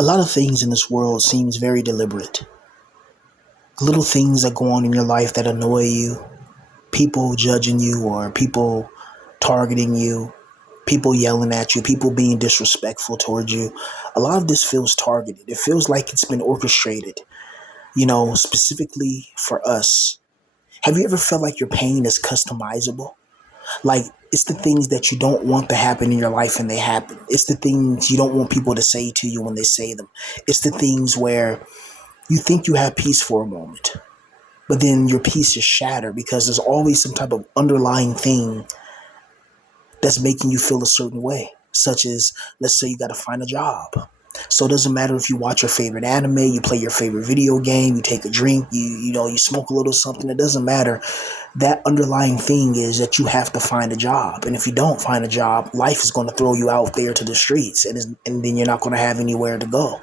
A lot of things in this world seems very deliberate. Little things that go on in your life that annoy you, people judging you or people targeting you, people yelling at you, people being disrespectful towards you. A lot of this feels targeted. It feels like it's been orchestrated, specifically for us. Have you ever felt like your pain is customizable? Like it's the things that you don't want to happen in your life and they happen. It's the things you don't want people to say to you when they say them. It's the things where you think you have peace for a moment, but then your peace is shattered because there's always some type of underlying thing that's making you feel a certain way. Such as, let's say you got to find a job. So it doesn't matter if you watch your favorite anime, you play your favorite video game, you take a drink, you smoke a little something. It doesn't matter. That underlying thing is that you have to find a job, and if you don't find a job, life is going to throw you out there to the streets, and then you're not going to have anywhere to go.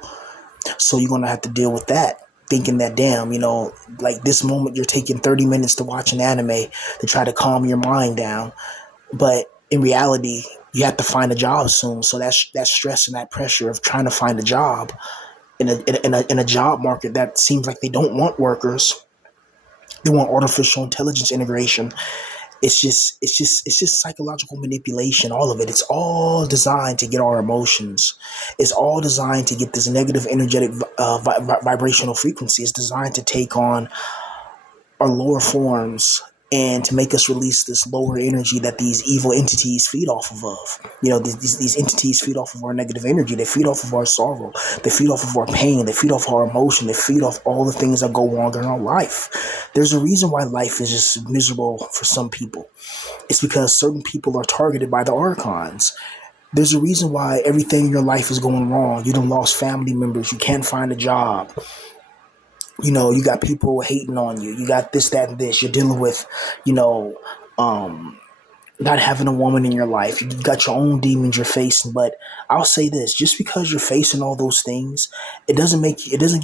So you're going to have to deal with that. Thinking that, damn, like this moment you're taking 30 minutes to watch an anime to try to calm your mind down. But in reality, you have to find a job soon. So that stress and that pressure of trying to find a job in a job market that seems like they don't want workers. They want artificial intelligence integration. It's just psychological manipulation. All of it. It's all designed to get our emotions. It's all designed to get this negative energetic vibrational frequency. It's designed to take on our lower forms and to make us release this lower energy that these evil entities feed off of. These entities feed off of our negative energy. They feed off of our sorrow. They feed off of our pain. They feed off our emotion. They feed off all the things that go wrong in our life. There's a reason why life is just miserable for some people. It's because certain people are targeted by the archons. There's a reason why everything in your life is going wrong. You done lost family members. You can't find a job. You got people hating on you. You got this, that, and this. You're dealing with, not having a woman in your life. You got your own demons you're facing. But I'll say this: just because you're facing all those things, it doesn't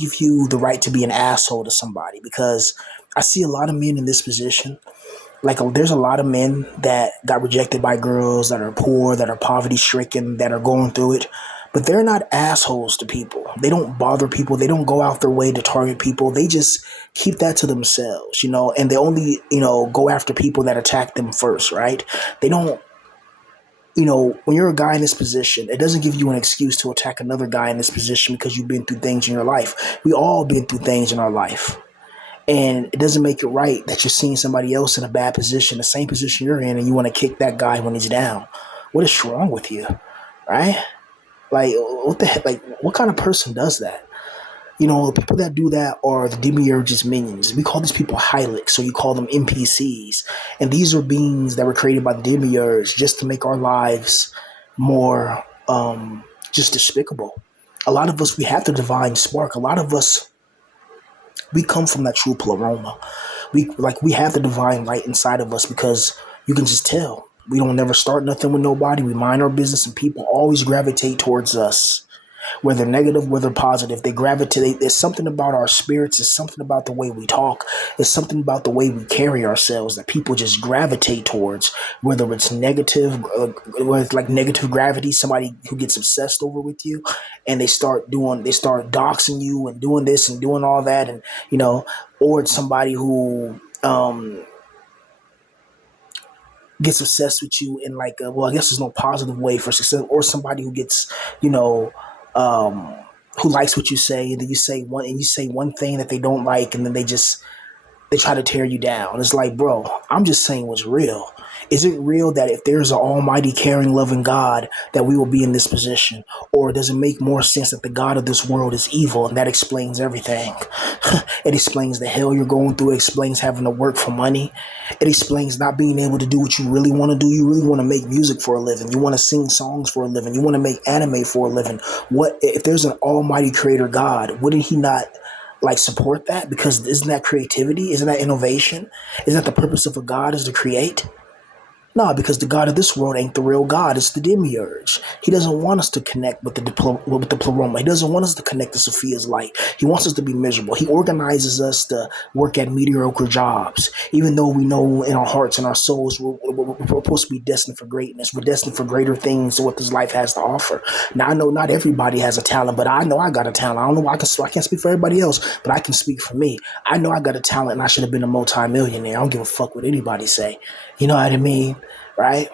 give you the right to be an asshole to somebody. Because I see a lot of men in this position. Like, there's a lot of men that got rejected by girls, that are poor, that are poverty stricken, that are going through it. But they're not assholes to people. They don't bother people. They don't go out their way to target people. They just keep that to themselves, and they only, go after people that attack them first, right? They don't, when you're a guy in this position, it doesn't give you an excuse to attack another guy in this position because you've been through things in your life. We all been through things in our life. And it doesn't make it right that you're seeing somebody else in a bad position, the same position you're in, and you want to kick that guy when he's down. What is wrong with you, right? Like, what the heck? Like, what kind of person does that? The people that do that are the demiurge's minions. We call these people Hylics, so you call them NPCs. And these are beings that were created by the demiurge just to make our lives more just despicable. A lot of us, we have the divine spark. A lot of us, we come from that true pleroma. We have the divine light inside of us because you can just tell. We don't never start nothing with nobody. We mind our business, and people always gravitate towards us. Whether negative, whether positive, they gravitate. There's something about our spirits. There's something about the way we talk. There's something about the way we carry ourselves that people just gravitate towards. Whether it's negative, whether it's like negative gravity, somebody who gets obsessed over with you, and they start doxing you and doing this and doing all that, and or it's somebody who gets obsessed with you in like I guess there's no positive way for success, or somebody who gets who likes what you say, and then you say one thing that they don't like, and then they try to tear you down. It's like, bro, I'm just saying what's real. Is it real that if there's an almighty, caring, loving God, that we will be in this position? Or does it make more sense that the God of this world is evil, and that explains everything? It explains the hell you're going through. It explains having to work for money. It explains not being able to do what you really want to do. You really want to make music for a living. You want to sing songs for a living. You want to make anime for a living. What if there's an almighty creator God? Wouldn't he not support that? Because isn't that creativity? Isn't that innovation? Isn't that the purpose of a God, is to create? No, because the God of this world ain't the real God. It's the demiurge. He doesn't want us to connect with with the pleroma. He doesn't want us to connect to Sophia's light. He wants us to be miserable. He organizes us to work at mediocre jobs, even though we know in our hearts and our souls we're supposed to be destined for greatness. We're destined for greater things than what this life has to offer. Now, I know not everybody has a talent, but I know I got a talent. I don't know why I can't speak for everybody else, but I can speak for me. I know I got a talent and I should have been a multi-millionaire. I don't give a fuck what anybody say. You know what I mean? Right?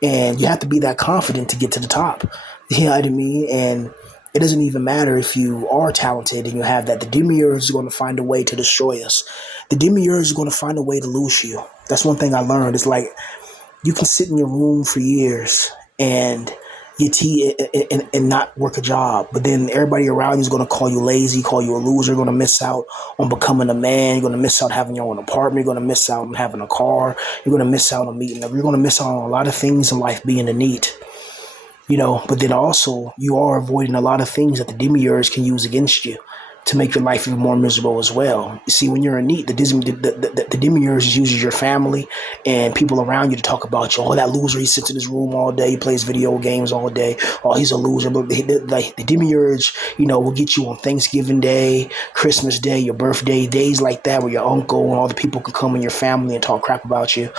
And you have to be that confident to get to the top. You know what I mean? And it doesn't even matter if you are talented and you have that. The demiurge is going to find a way to destroy us. The demiurge is going to find a way to lose you. That's one thing I learned. It's like you can sit in your room for years and and not work a job, but then everybody around you is going to call you lazy, call you a loser. You're going to miss out on becoming a man. You're going to miss out having your own apartment. You're going to miss out on having a car. You're going to miss out on meeting. You're going to miss out on a lot of things in life being a neat. But then also you are avoiding a lot of things that the demiurge can use against you to make your life even more miserable as well. You see, when you're in need, the demiurge uses your family and people around you to talk about you. Oh, that loser, he sits in his room all day, he plays video games all day. Oh, he's a loser. But the demiurge, will get you on Thanksgiving Day, Christmas Day, your birthday, days like that where your uncle and all the people can come in your family and talk crap about you.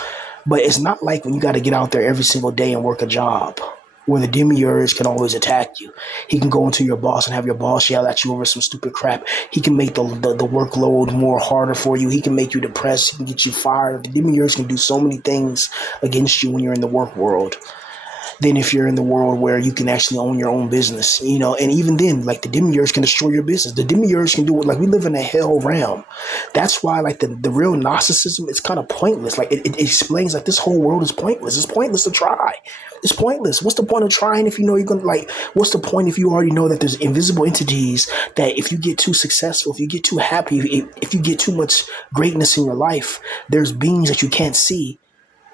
But it's not like when you got to get out there every single day and work a job where the demiurge can always attack you. He can go into your boss and have your boss yell at you over some stupid crap. He can make the workload more harder for you. He can make you depressed. He can get you fired. The demiurge can do so many things against you when you're in the work world than if you're in the world where you can actually own your own business, and even then, like the demiurge can destroy your business. The demiurge can do it. Like we live in a hell realm. That's why like the real Gnosticism is kind of pointless. Like it explains like this whole world is pointless. It's pointless to try. It's pointless. What's the point of trying if you know you're going to what's the point if you already know that there's invisible entities that if you get too successful, if you get too happy, if you get too much greatness in your life, there's beings that you can't see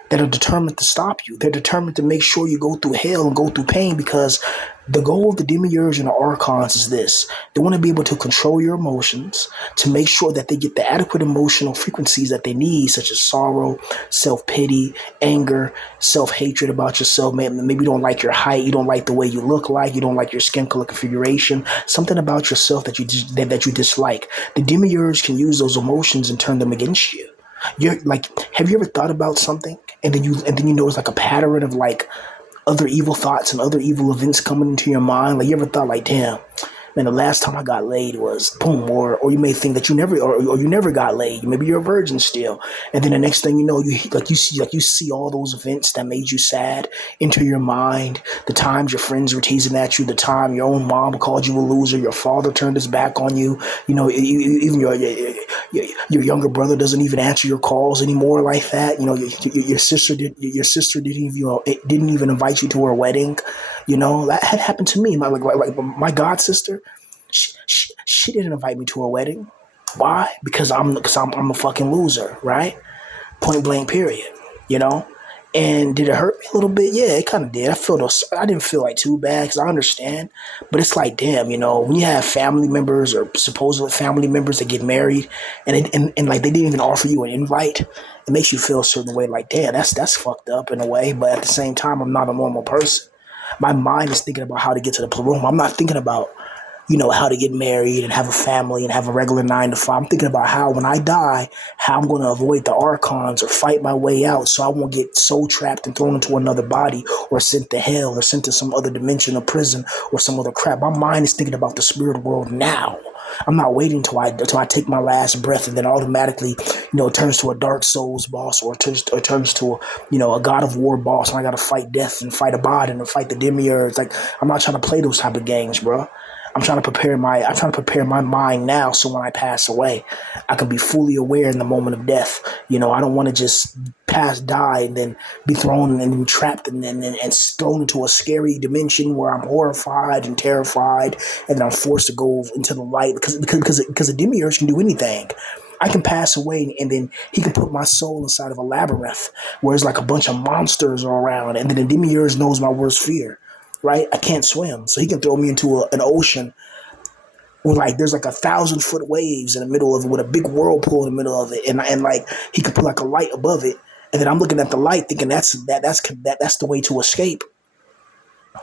that are determined to stop you. They're determined to make sure you go through hell and go through pain because the goal of the demiurge and the archons is this. They want to be able to control your emotions to make sure that they get the adequate emotional frequencies that they need, such as sorrow, self-pity, anger, self-hatred about yourself. Maybe you don't like your height, you don't like the way you look like, you don't like your skin color configuration, something about yourself that you dislike. The demiurge can use those emotions and turn them against you. You're like, have you ever thought about something and then you know it's like a pattern of like other evil thoughts and other evil events coming into your mind? Like you ever thought like, damn, man, the last time I got laid was boom, or you may think that you never or you never got laid. Maybe you're a virgin still, and then the next thing you know, you see all those events that made you sad enter your mind. The times your friends were teasing at you, the time your own mom called you a loser, your father turned his back on you. Even your younger brother doesn't even answer your calls anymore like that. Your sister didn't even invite you to her wedding. That had happened to me. My god sister. She didn't invite me to her wedding. Why? Because I'm a fucking loser, right? Point blank, period. You know. And did it hurt me a little bit? Yeah, it kind of did. I didn't feel like too bad because I understand. But it's like, damn, when you have family members or supposedly family members that get married and like they didn't even offer you an invite, it makes you feel a certain way. Like, damn, that's fucked up in a way. But at the same time, I'm not a normal person. My mind is thinking about how to get to the pleroma. I'm not thinking about how to get married and have a family and have a regular 9 to 5. I'm thinking about how when I die, how I'm going to avoid the archons or fight my way out so I won't get soul trapped and thrown into another body or sent to hell or sent to some other dimension or prison or some other crap. My mind is thinking about the spirit world now. I'm not waiting until I take my last breath and then automatically, it turns to a Dark Souls boss or it turns to a God of War boss and I got to fight death and fight Abaddon and fight the demiurge. Like, I'm not trying to play those type of games, bro. I'm trying to prepare my mind now so when I pass away, I can be fully aware in the moment of death. I don't want to just die and then be thrown and then trapped and thrown into a scary dimension where I'm horrified and terrified and then I'm forced to go into the light because a demiurge can do anything. I can pass away and then he can put my soul inside of a labyrinth where it's like a bunch of monsters are around and then the demiurge knows my worst fear. Right? I can't swim. So he can throw me into an ocean where there's 1,000-foot waves in the middle of it with a big whirlpool in the middle of it. And like he could put like a light above it And then I'm looking at the light, thinking that's the way to escape.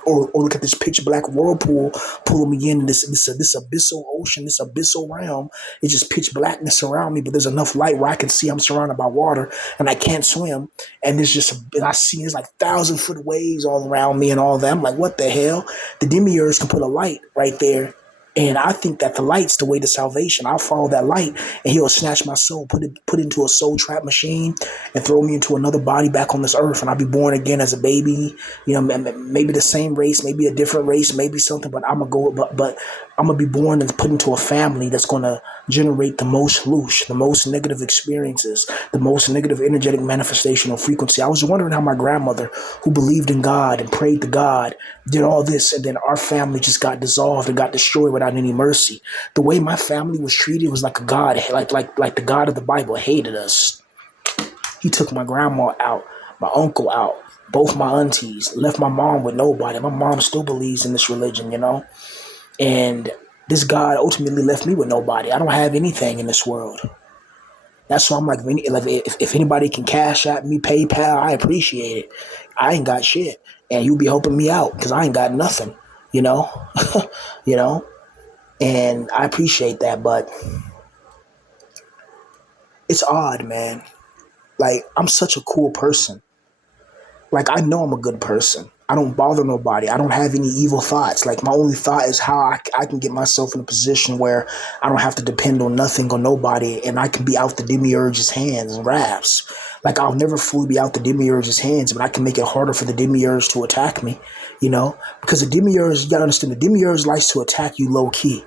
Or look at this pitch black whirlpool pulling me in this abyssal ocean, this abyssal realm. It's just pitch blackness around me, but there's enough light where I can see I'm surrounded by water and I can't swim. And and I see there's like 1,000 foot waves all around me and all that. I'm like, what the hell? The demiurge can put a light right there. And I think that the light's the way to salvation. I'll follow that light, and he'll snatch my soul, put it into a soul trap machine, and throw me into another body back on this earth. And I'll be born again as a baby. You know, maybe the same race, maybe a different race, maybe something. But I'm gonna go. But I'm gonna be born and put into a family that's gonna generate the most loosh, the most negative experiences, the most negative energetic manifestation of frequency. I was wondering how my grandmother, who believed in God and prayed to God, did all this, and then our family just got dissolved and got destroyed without any mercy. The way my family was treated was like a god, like the God of the Bible hated us. He took my grandma out, my uncle out, both my aunties, left my mom with nobody. My mom still believes in this religion, you know? And this God ultimately left me with nobody. I don't have anything in this world. That's why I'm like, if anybody can cash at me, PayPal, I appreciate it. I ain't got shit. And you be helping me out because I ain't got nothing, you know? you know? And I appreciate that, but it's odd, man. Like, I'm such a cool person. Like, I know I'm a good person. I don't bother nobody. I don't have any evil thoughts. Like, my only thought is how I can get myself in a position where I don't have to depend on nothing or nobody, and I can be out the demiurge's hands and grasp. Like, I'll never fully be out the demiurge's hands, but I can make it harder for the demiurge to attack me, you know? Because the demiurge, you gotta understand, the demiurge likes to attack you low key.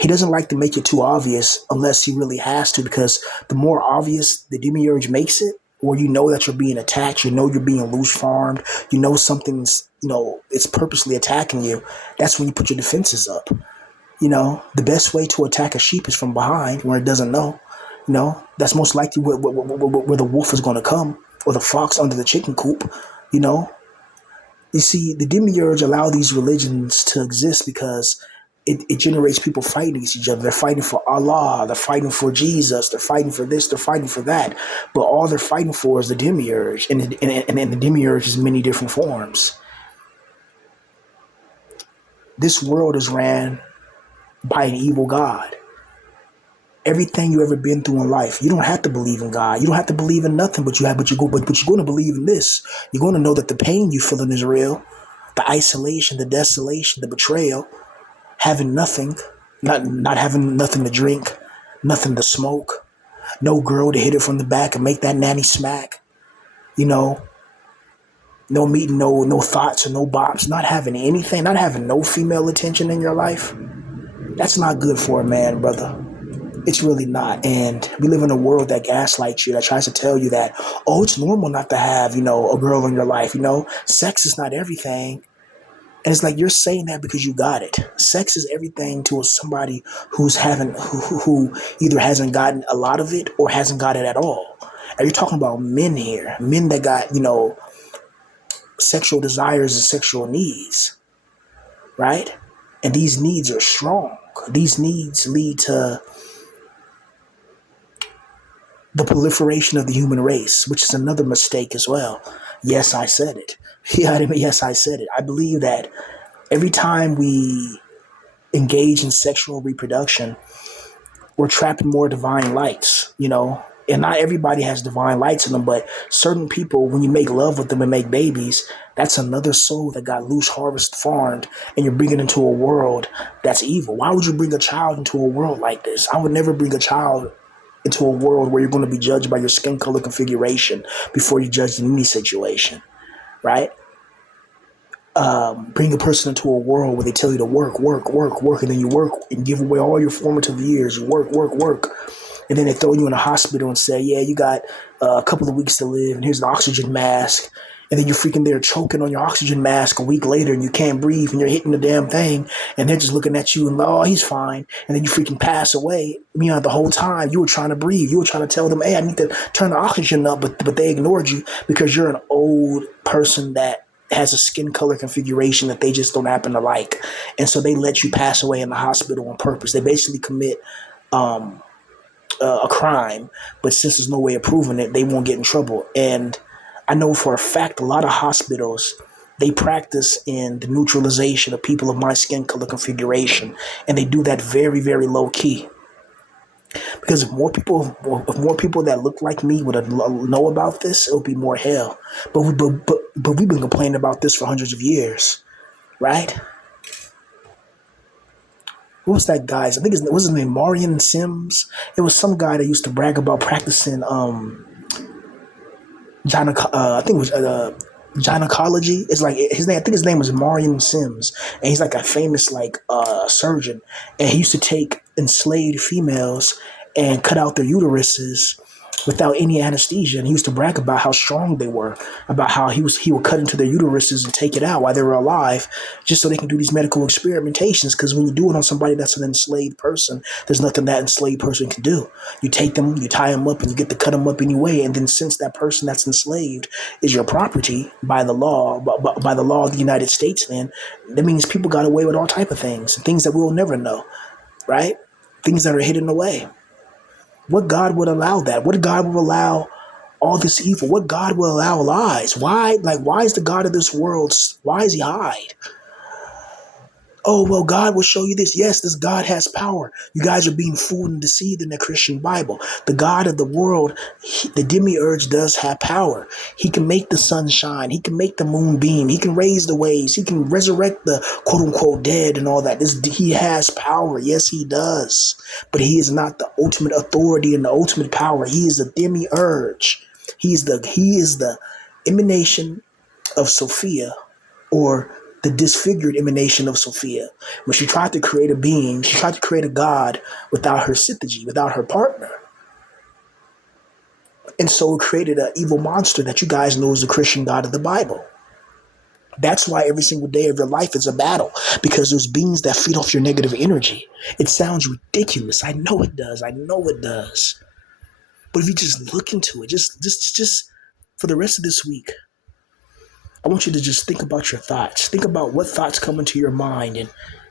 He doesn't like to make it too obvious unless he really has to, because the more obvious the demiurge makes it, where you know that you're being attacked, you know you're being loose farmed, you know something's, you know, it's purposely attacking you, that's when you put your defenses up. You know, the best way to attack a sheep is from behind where it doesn't know. You know, that's most likely where the wolf is going to come, or the fox under the chicken coop, you know. You see, the demiurge allow these religions to exist because it generates people fighting against each other. They're fighting for Allah, they're fighting for Jesus, they're fighting for this, they're fighting for that. But all they're fighting for is the demiurge, and the demiurge is many different forms. This world is ran by an evil God. Everything you ever been through in life, you don't have to believe in God. You don't have to believe in nothing, but you're going to believe in this. You're going to know that the pain you feeling is real, the isolation, the desolation, the betrayal, having nothing, not having nothing to drink, nothing to smoke, no girl to hit it from the back and make that nanny smack, you know, no meeting, no thoughts or no bops, not having anything, not having no female attention in your life. That's not good for a man, brother. It's really not. And we live in a world that gaslights you, that tries to tell you that, oh, it's normal not to have, you know, a girl in your life. You know, sex is not everything. And it's like, you're saying that because you got it. Sex is everything to somebody who either hasn't gotten a lot of it or hasn't got it at all. And you're talking about men here, men that got, you know, sexual desires and sexual needs, right? And these needs are strong. These needs lead to the proliferation of the human race, which is another mistake as well. Yes, I said it. Yeah, I mean, yes, I said it. I believe that every time we engage in sexual reproduction, we're trapping more divine lights, you know? And not everybody has divine lights in them, but certain people, when you make love with them and make babies, that's another soul that got loose, harvest, farmed, and you're bringing into a world that's evil. Why would you bring a child into a world like this? I would never bring a child into a world where you're going to be judged by your skin color configuration before you're judged in any situation, right? Bring a person into a world where they tell you to work, work, work, work, and then you work and give away all your formative years. You work, work, work. And then they throw you in a hospital and say, yeah, you got a couple of weeks to live, and here's an oxygen mask. And then you're freaking there choking on your oxygen mask a week later, and you can't breathe, and you're hitting the damn thing, and they're just looking at you and, oh, he's fine. And then you freaking pass away. You know, the whole time you were trying to breathe. You were trying to tell them, hey, I need to turn the oxygen up, but they ignored you because you're an old person that has a skin color configuration that they just don't happen to like. And so they let you pass away in the hospital on purpose. They basically commit a crime, but since there's no way of proving it, they won't get in trouble. And I know for a fact a lot of hospitals they practice in the neutralization of people of my skin color configuration, and they do that very, very low key. Because if more people that look like me would know about this, it would be more hell. But we've been complaining about this for hundreds of years, right? What was that guy's? I think was his name Marion Sims. It was some guy that used to brag about practicing I think it was gynecology. It's like his name. I think his name was Marion Sims, and he's like a famous like surgeon. And he used to take enslaved females and cut out their uteruses without any anesthesia. And he used to brag about how strong they were, about how he would cut into their uteruses and take it out while they were alive, just so they can do these medical experimentations. Because when you do it on somebody that's an enslaved person, there's nothing that enslaved person can do. You take them, you tie them up, and you get to cut them up anyway. And then since that person that's enslaved is your property by the law, by the law of the United States, then that means people got away with all type of things that we'll never know, right? Things that are hidden away. What God would allow that? What God would allow all this evil? What God will allow lies? Why? Like, why is the God of this world? Why is he hide? Oh, well, God will show you this. Yes, this God has power. You guys are being fooled and deceived in the Christian Bible. The God of the world, the demiurge does have power. He can make the sun shine. He can make the moon beam. He can raise the waves. He can resurrect the quote unquote dead and all that. He has power. Yes, he does. But he is not the ultimate authority and the ultimate power. He is the demiurge. He is the emanation of Sophia, or the disfigured emanation of Sophia. When she tried to create a being, she tried to create a god without her syzygy, without her partner. And so it created an evil monster that you guys know is the Christian God of the Bible. That's why every single day of your life is a battle, because there's beings that feed off your negative energy. It sounds ridiculous. I know it does. I know it does. But if you just look into it, just for the rest of this week, I want you to just think about your thoughts. Think about what thoughts come into your mind, and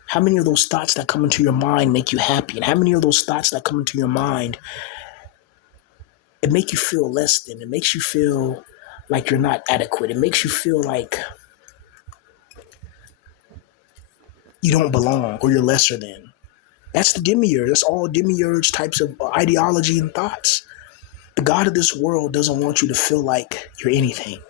how many of those thoughts that come into your mind make you happy, and how many of those thoughts that come into your mind, it make you feel less than. It makes you feel like you're not adequate. It makes you feel like you don't belong or you're lesser than. That's the demiurge. That's all demiurge types of ideology and thoughts. The God of this world doesn't want you to feel like you're anything.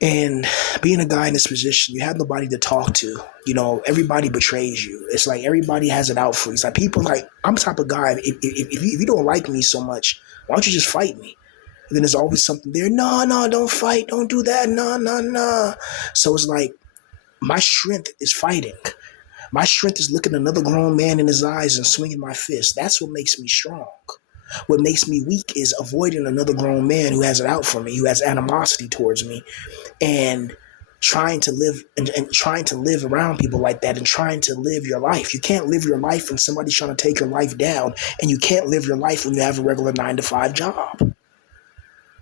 And being a guy in this position, you have nobody to talk to. You know, everybody betrays you. It's like everybody has it out for you. It's like people like, I'm the type of guy, if you don't like me so much, why don't you just fight me? And then there's always something there. No, don't fight. Don't do that. No. So it's like my strength is fighting. My strength is looking another grown man in his eyes and swinging my fist. That's what makes me strong. What makes me weak is avoiding another grown man who has it out for me, who has animosity towards me, and trying to live around people like that, and trying to live your life. You can't live your life when somebody's trying to take your life down, and you can't live your life when you have a regular 9-to-5 job.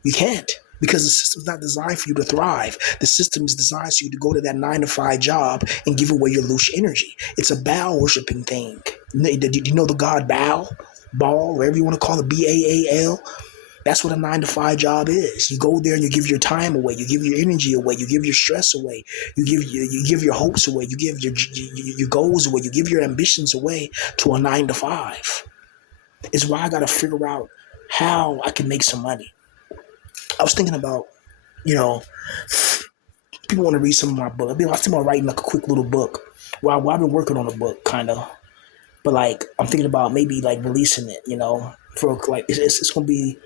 You can't, because the system's not designed for you to thrive. The system is designed for you to go to that 9-to-5 job and give away your loosh energy. It's a Baal worshiping thing. Do you know the god Baal? Baal, whatever you want to call it, Baal. That's what a 9-to-5 job is. You go there and you give your time away. You give your energy away. You give your stress away. You give your hopes away. You give your goals away. You give your ambitions away to a 9-to-5. It's why I got to figure out how I can make some money. I was thinking about, people want to read some of my book. I was thinking about writing like a quick little book. Well, I've been working on a book, kind of. But like, I'm thinking about maybe like releasing it, for like, it's going to be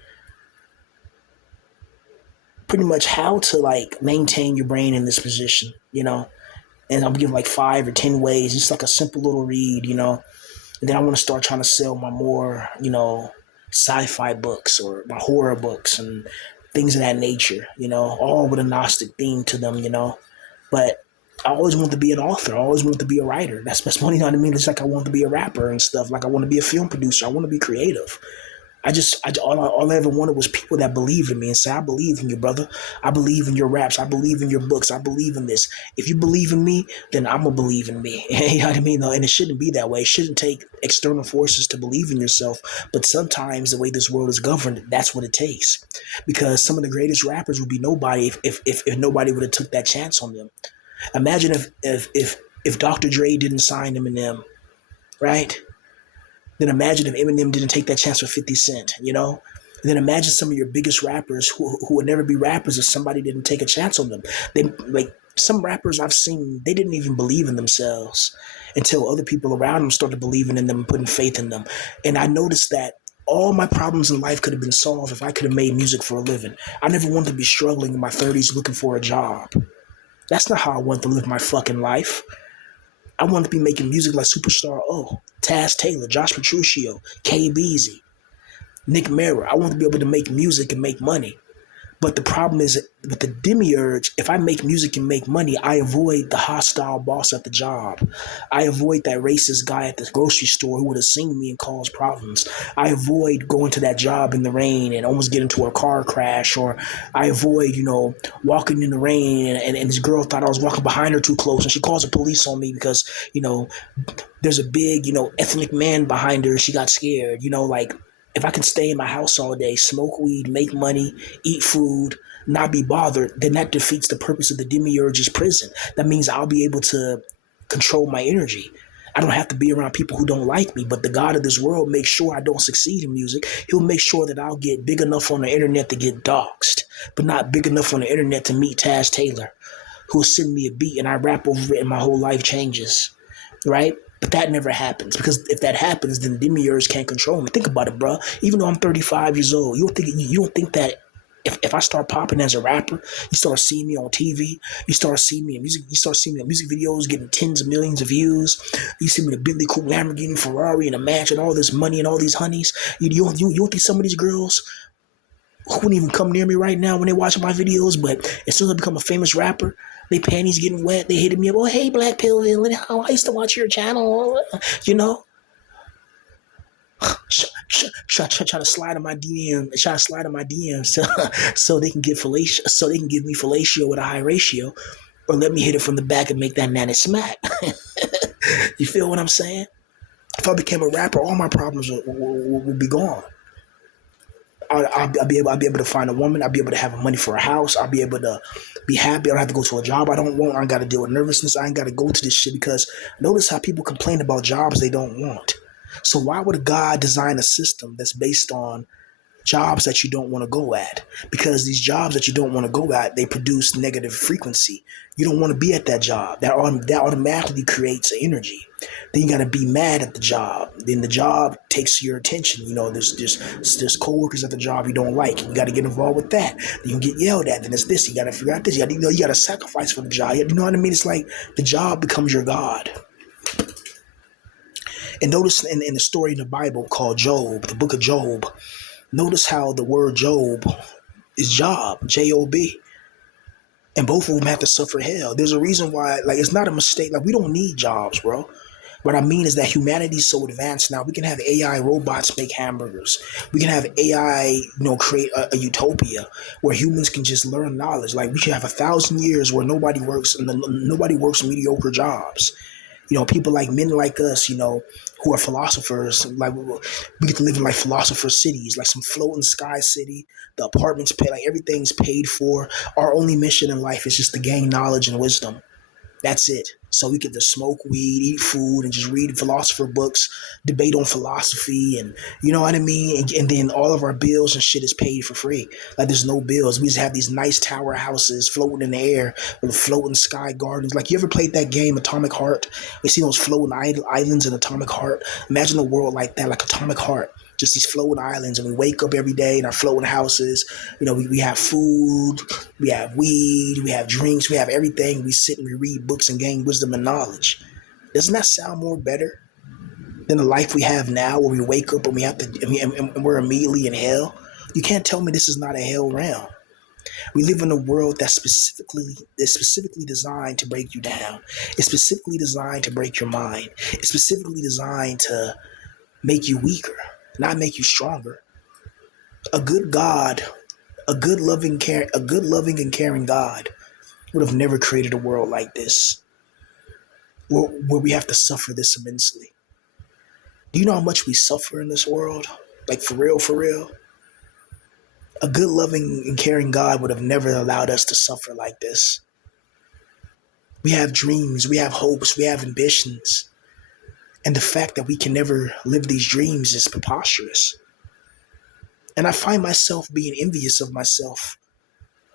pretty much how to like maintain your brain in this position, and I'll give like 5 or 10 ways, just like a simple little read, and then I want to start trying to sell my more, sci-fi books or my horror books and things of that nature, all with a Gnostic theme to them, but I always wanted to be an author. I always wanted to be a writer. That's money, you know what I mean? It's like I want to be a rapper and stuff. Like I want to be a film producer. I want to be creative. All I ever wanted was people that believe in me and say, I believe in you, brother. I believe in your raps. I believe in your books. I believe in this. If you believe in me, then I'm going to believe in me. You know what I mean? And it shouldn't be that way. It shouldn't take external forces to believe in yourself. But sometimes the way this world is governed, that's what it takes. Because some of the greatest rappers would be nobody if nobody would have took that chance on them. Imagine if Dr. Dre didn't sign Eminem, right? Then imagine if Eminem didn't take that chance with 50 Cent, you know? And then imagine some of your biggest rappers who would never be rappers if somebody didn't take a chance on them. They like some rappers I've seen, they didn't even believe in themselves until other people around them started believing in them and putting faith in them. And I noticed that all my problems in life could have been solved if I could have made music for a living. I never wanted to be struggling in my 30s looking for a job. That's not how I want to live my fucking life. I want to be making music like Superstar O, Taz Taylor, Josh Petruccio, K Beezy, Nick Mara. I want to be able to make music and make money. But the problem is with the demiurge, if I make music and make money, I avoid the hostile boss at the job. I avoid that racist guy at the grocery store who would have seen me and caused problems. I avoid going to that job in the rain and almost get into a car crash. Or I avoid, walking in the rain and this girl thought I was walking behind her too close and she calls the police on me because, there's a big, ethnic man behind her. She got scared, like if I can stay in my house all day, smoke weed, make money, eat food, not be bothered, then that defeats the purpose of the demiurge's prison. That means I'll be able to control my energy. I don't have to be around people who don't like me, but the God of this world makes sure I don't succeed in music. He'll make sure that I'll get big enough on the internet to get doxxed, but not big enough on the internet to meet Taz Taylor, who'll send me a beat and I rap over it and my whole life changes, right? But that never happens because if that happens, then demiurge can't control me. Think about it, bro. Even though I'm 35 years old, you don't think that if I start popping as a rapper, you start seeing me on TV, you start seeing me in music, you start seeing me in music videos getting tens of millions of views. You see me in a Bentley Coupe, Lamborghini, Ferrari, and a mansion, all this money and all these honeys. You don't think some of these girls who wouldn't even come near me right now when they watch my videos, but as soon as I become a famous rapper, they panties getting wet, they hitting me up, oh, hey, Black Pill Villain, oh, I used to watch your channel, try to slide in my DMs, so they can give me fellatio with a high ratio, or let me hit it from the back and make that nanny smack. You feel what I'm saying? If I became a rapper, all my problems would be gone. I'll be able to find a woman. I'll be able to have money for a house. I'll be able to be happy. I don't have to go to a job I don't want. I ain't got to deal with nervousness. I ain't got to go to this shit because notice how people complain about jobs they don't want. So why would God design a system that's based on jobs that you don't want to go at? Because these jobs that you don't want to go at, they produce negative frequency. You don't want to be at that job. That automatically creates energy. Then you got to be mad at the job. Then the job takes your attention. There's coworkers at the job you don't like. You got to get involved with that. Then you get yelled at. Then it's this. You got to figure out this. You got to sacrifice for the job. You know what I mean? It's like the job becomes your God. And notice in the story in the Bible called Job, the book of Job, notice how the word Job is job, J-O-B. And both of them have to suffer hell. There's a reason why, it's not a mistake. We don't need jobs, bro. What I mean is that humanity's so advanced now. We can have AI robots make hamburgers. We can have AI, create a utopia where humans can just learn knowledge. We should have 1,000 years where nobody works mediocre jobs. People like men like us, who are philosophers, we get to live in philosopher cities, some floating sky city. The apartments paid, everything's paid for. Our only mission in life is just to gain knowledge and wisdom. That's it. So we get to smoke weed, eat food, and just read philosopher books, debate on philosophy, and you know what I mean? And then all of our bills and shit is paid for free. There's no bills. We just have these nice tower houses floating in the air with floating sky gardens. You ever played that game, Atomic Heart? You see those floating islands in Atomic Heart? Imagine a world like that, like Atomic Heart. Just these floating islands, and we wake up every day in our floating houses. We have food, we have weed, we have drinks, we have everything. We sit and we read books and gain wisdom and knowledge. Doesn't that sound more better than the life we have now, where we wake up and we have to, and we're immediately in hell? You can't tell me this is not a hell realm. We live in a world that's specifically designed to break you down. It's specifically designed to break your mind. It's specifically designed to make you weaker, not make you stronger. A good God, a good loving and caring God would have never created a world like this, where we have to suffer this immensely. Do you know how much we suffer in this world? Like for real, for real. A good loving and caring God would have never allowed us to suffer like this. We have dreams, we have hopes, we have ambitions. And the fact that we can never live these dreams is preposterous. And I find myself being envious of myself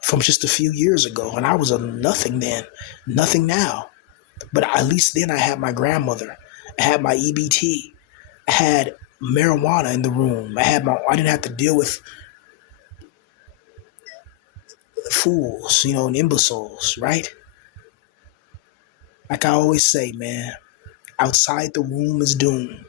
from just a few years ago. And I was a nothing then, nothing now. But at least then I had my grandmother, I had my EBT, I had marijuana in the room. I didn't have to deal with fools, and imbeciles, right? Like I always say, man, outside the room is doom.